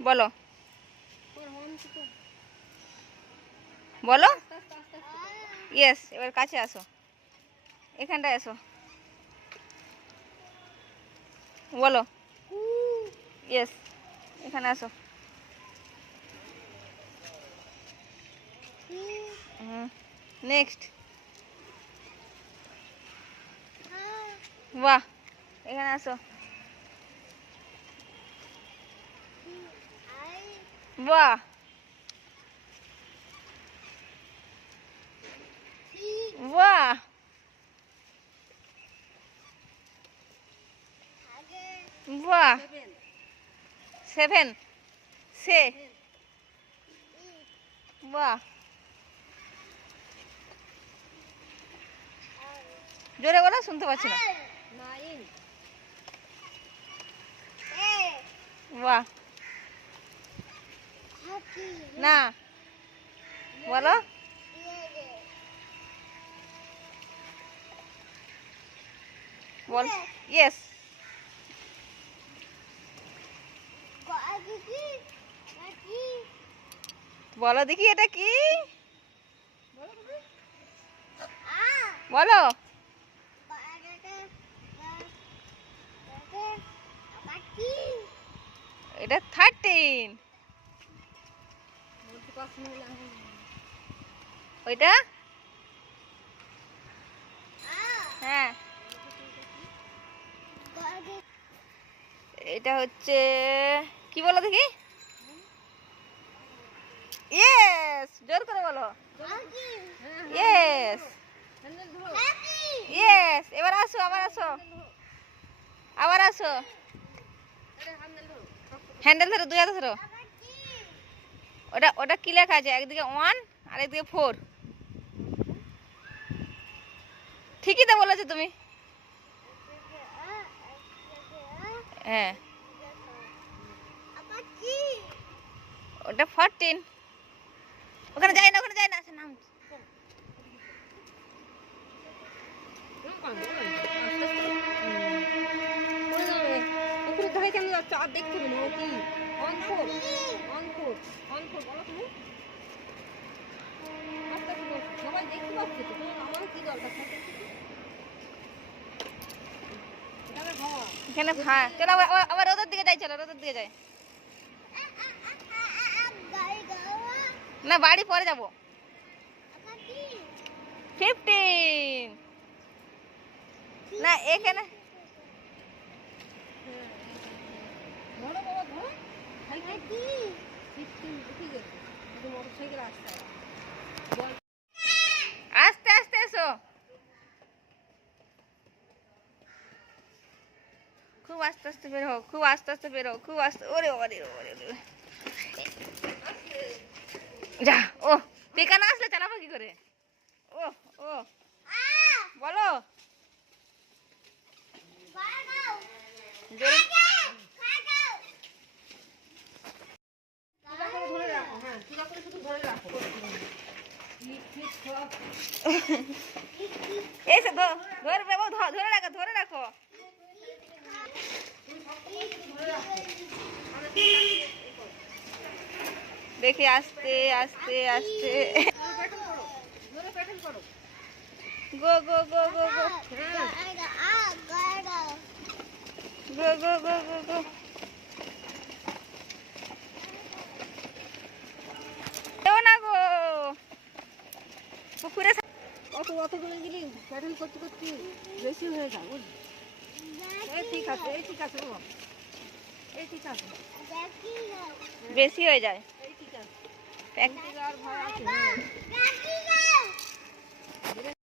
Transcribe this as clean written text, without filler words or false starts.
বলো বলো ইয়েস। এবার কাছে আসো, এখানটায় আসো, বলো ইয়েস। এখানে আসো। নেক্সট। বাহ, এখানে আসো। বাহ, বাহ, বাহ। 7 সে, বাহ। জোরে বলো, শুনতে পাচ্ছি না। বাহ, না বলো বল ইয়েস। বলো দেখি এটা কি, বলো। এটা 13। ওইটা হ্যাঁ, এটা হচ্ছে কি বলো দেখি। ইয়েস, জোর করে বলো ইয়েস। ইয়েস, এবার আসো, আবার আসো, আবার আসো। হ্যান্ডেল ধরো, 2 হাতে ধরো। ওটা ওটা কি লেখা আছে? একদিকে 1 আর একদিকে 4। ঠিকই তো বলেছো তুমি। হ্যাঁ, ওটা 14। ওখানে যাই না, ওখানে যাই না, নাম। এখানে চলো, আবার ওদের দিকে যাই, চলো ওদের দিকে যাই। না, বাড়ি পরে যাবো। 15 না, এখানে আস্তে আস্তে এসো। খুব আস্তে আস্তে বের হও, খুব আস্তে আস্তে বের হও, খুব আস্তে। ওরে ওরে ওরে ওরে, যা। ও, টেকা না আসলে চালাবো কি করে? ও ও বলো জোরে। এসে ধরে বাবু, ধরে রাখো, ধরে রাখো। দেখি আস্তে আস্তে আস্তে। গো গো গো গো গো গো গো গো গো গো। না গো, পুকুরে অত অত করে গেলি প্যাডেল করতে করতে বেশি হয়ে যায়। এই ঠিক আছে, এই ঠিক আছে, এই ঠিক আছে, বেশি হয়ে যায়। এই ঠিক আছে। এক আর ভয় আছে।